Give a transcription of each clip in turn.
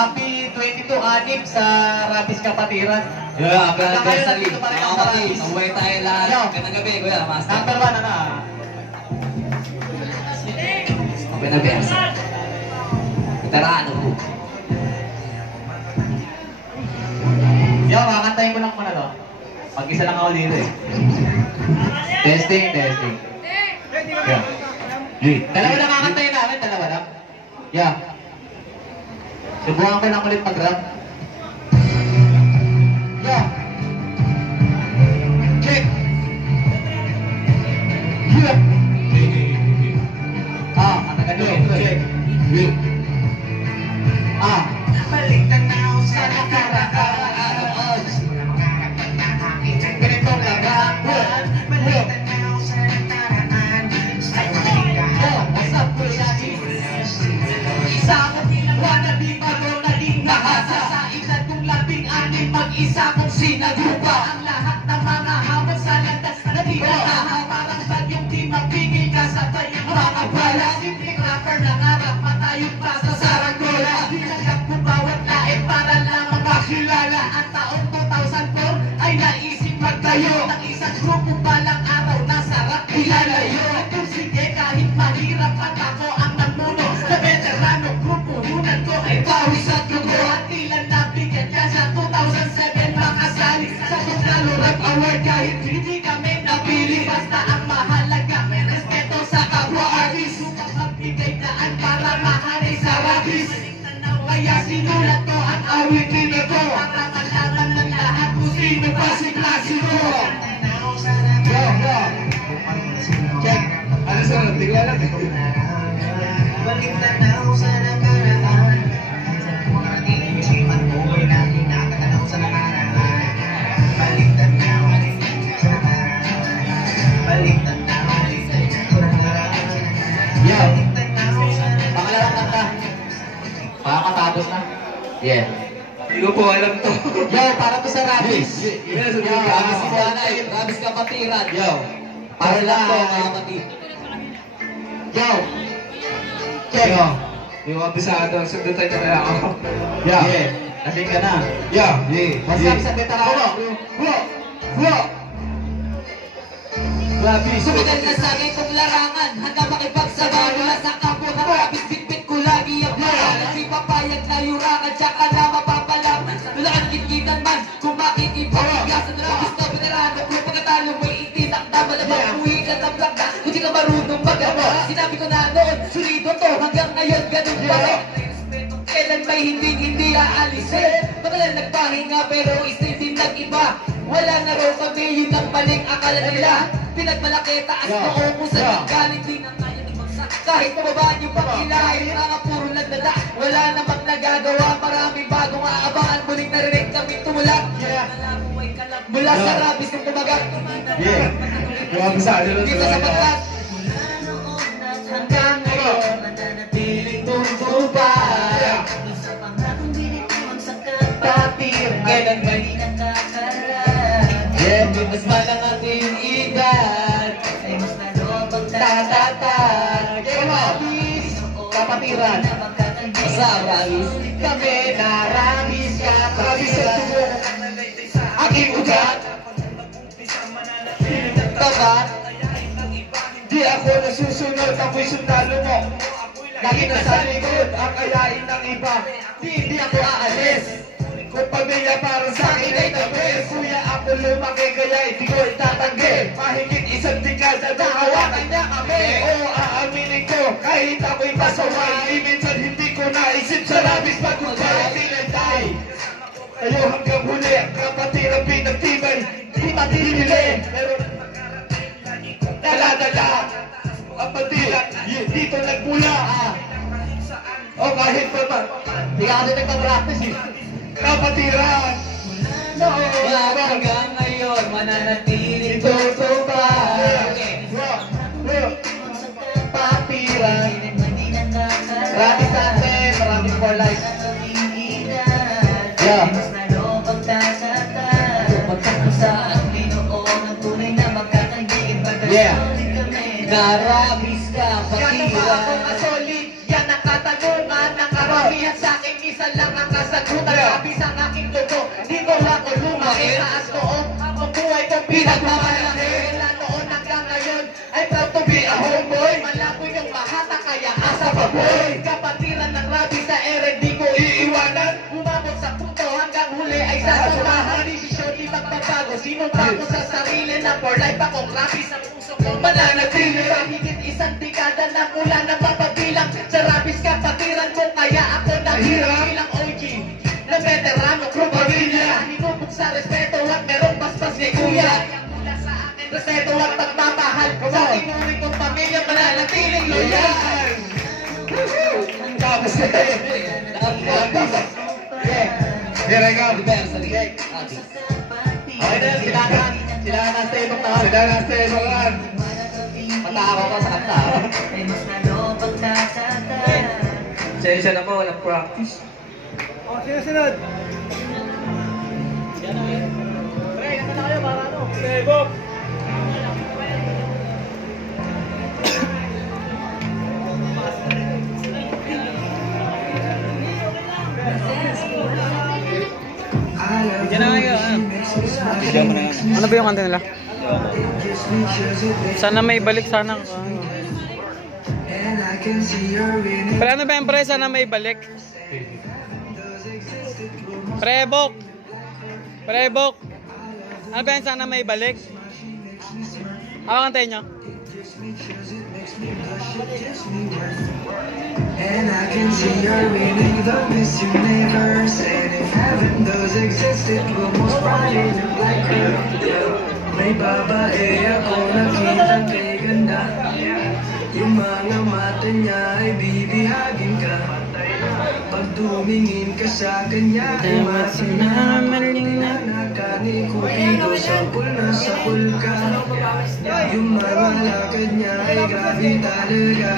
Happy 22 Anip sa Rabis Kapatiran. Yeah, happy anniversary. Dito pa rin Mga ang kapatid, Rabis. mabuhay tayo lahat. Gandang gabi, kuya, master. Number 1, ano? Happy anniversary. Veterano. Yo, kakantayin ko lang muna to. Pag-isa lang ako dito eh. Testing, testing. Yeah. Dalawa lang kakantayin namin, dalawa lang. Yeah. Subukan ko lang ulit mag-rap. Yeah. Check. Yeah. Ang ganun. Check. Yeah. Baliktad na ako sa nakaraan. Ganitong labanan. Baliktad na ako sa nakaraan. Sa nakaraan. What's up, kuya? Isa akong ginawa na di marunong na di mahasa. Sa edad kong 16, mag-isa kong sinagupa. Ang lahat ng mga hamon sa landas na di nataha. Parang bagyong di mapigil ka sa tayong mga bala. Simple rapper na harap, matayong pa sa saranggola. Dinagap ko bawat lain para lamang makilala. Ang taong 2004 ay naisip magtayo ng isang grupo balang araw na sarap ilalayo. Kung sige kahit mahirap at ako ang namuno sa veterano grupo, hunan ko ay pawis at dugo. At tila nabigyan ka sa 2007 makasali sa Gonzalo Rap Award. Kahit hindi kami napili, basta ang mahalaga may respeto sa kapwa artist. Upang magbigay daan para mahanay sa rabis. Kaya sinulat ko ang awitin na to para malaman ng lahat kung sino pa si Klasiko. Yo, yo. Check. Ano sa tigla lang? Baliktad na ako sa nakaraan. Ating isipan ko ay nakakatanaw sa nakaraan. Baliktad na ako sa nakaraan. Baliktad na ako sa nakaraan. Yo. Pangalawang kanta. Makakatapos na? Yeah. Hindi ko po alam to. Yo, para to sa Rabis. Yes, Yo, Rabis si Juanay, Rabis Kapatiran. Yo. Para lang po, mga kapatid. Yo. Check. Yo. Yung mga bisado, sundutan niya na ako. Yeah. Lasing ka na. Yeah. What's up sa veterano? Bro. Rabis. Sumigal na sa akin kong larangan hanggang makipagsabay mula sa kampo ng Rabis. Bitbit ko lagi ang larangan. Di papayag na yurangan, tsaka na mapapalaman. Wala kang kitkitan man kung makikipagbigas sa Rabis na veterano. Kung pagkatalo mo'y itinakda, malamang uwi ka ng blakda. Kung di ka marunong magano, sinabi ko na noon, sulido to hanggang ngayon ganun pa rin. Kailan may hindi aalisin. Matagal nagpahinga pero isip din nag-iba. Wala na raw kami, yun ang maling akala nila. Pinagmalaki, taas na o kung saan galing din ang kanyang ibagsak. Kahit pababaan yung pagkilahin, mga puro nagdada. Wala namang nagagawa, maraming bagong aabangan. Muling narinig kami tumulak. Mula sa Rabis ng tumagat. Yeah. Yung mga bisado lang Dito sa pagkat. Hanggang ngayon, mananatiling tungtubay. Sa pangakong binitawang sa kapatiran. Kailan ba di nakakaraan? yeah, mas malang ating edad. Ay mas lalo ang Tatatag. Rabis Kapatiran. Sa Rabis. Kami na Rabis Kapatiran. Aking ugat. Tagat. Di ako nasusunod, ako'y sundalo mo. Lagi na sa likod, ang ayain ng iba. Hindi ako aalis. Kung pamilya parang sa akin ay the best. Kuya ako lumaki kaya hindi ko itatanggi. Mahigit isang dekada na hawakan niya kami. Oo, aaminin ko, kahit ako'y pasaway. Minsan hindi ko naisip sa Rabis pagkumpara tinatay. Tayo hanggang huli, ang kapatiran pinagtibay. Di matinili, pero dala-dala ang patiran, dito nagmula. O kahit pa ba, di ka kasi nagpa-practice eh. Kapatiran, Wala hanggang ngayon, mananatiling tutupay. Patiran, Rabis natin, maraming for life. Yeah. Yeah. Narabis ka, Yan naman patira. ako kasolid, yan ang katanungan ng karamihan sa aking isa lang ang kasagutan. Sabi sa aking dugo, di ko ako lumaki. Taas noon, ang buhay kong pinagmamalaki. Mula noon hanggang ngayon, ay proud to be a homeboy. Malabo yung mahata, kaya asa pa boy. Kapatiran ng rabi sa ere, di ko iiwanan. Umabot sa punto hanggang huli ay sasamahan. Desisyon di magbabago, sinumpa ko sa sarili na for life akong rabi sa puso ko mananatili. Higit isang dekada na mula na mapabilang sa rabis kapatiran ko, kaya ako nahirap bilang OG na veterano crew pamilya. Hinubog sa respeto at merong paspas ni kuya. Mula sa akin respeto at pagmamahal sa tinuri kong pamilya mananatiling loyal. Tapos na tayo. Here I go. Anniversary. Okay na yun, sila na sa ibang na. Sila na sa ibang na. Matakaw ka sa kanta. Sensya na po, walang practice. Sino-sunod? Pre, kanta na kayo para ano? Okay, Bob! Bigyan na kayo, ano ba yung kanta nila? Sana may balik, sana. Pero ano ba yung pre? Sana may balik. Prebok! Prebok! Ano ba yung sana may balik? Ako kantayin nyo. And I can see you're winning the Miss Universe. And if heaven does exist, it will most probably look like her. May babae ako nakitang kay ganda. Yung mga mata niya ay bibihagin ka. Pag tumingin ka sa kanya ay masinamaling na nakani Cupido. Sapul na sapul ka. Yung mga lakad niya ay grabe talaga.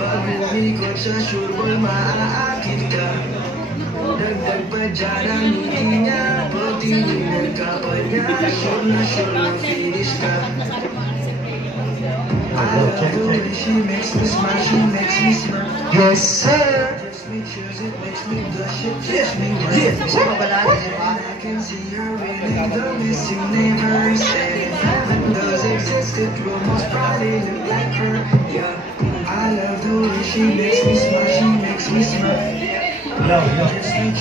Pag umikot sa sureball, maaakit ka. Dagdag pa dyan ang ngiti niya. Pag tingin ka pa niya, sure na finish ka. I love the way she makes me smile, she makes me smile. Yes, sir! Gives me chills, it makes me blush, it gives me wet. And I can see her winning the Miss Universe. And if heaven does exist, it will most probably look like her. Yeah, I love the way she makes me smile, she makes me smile.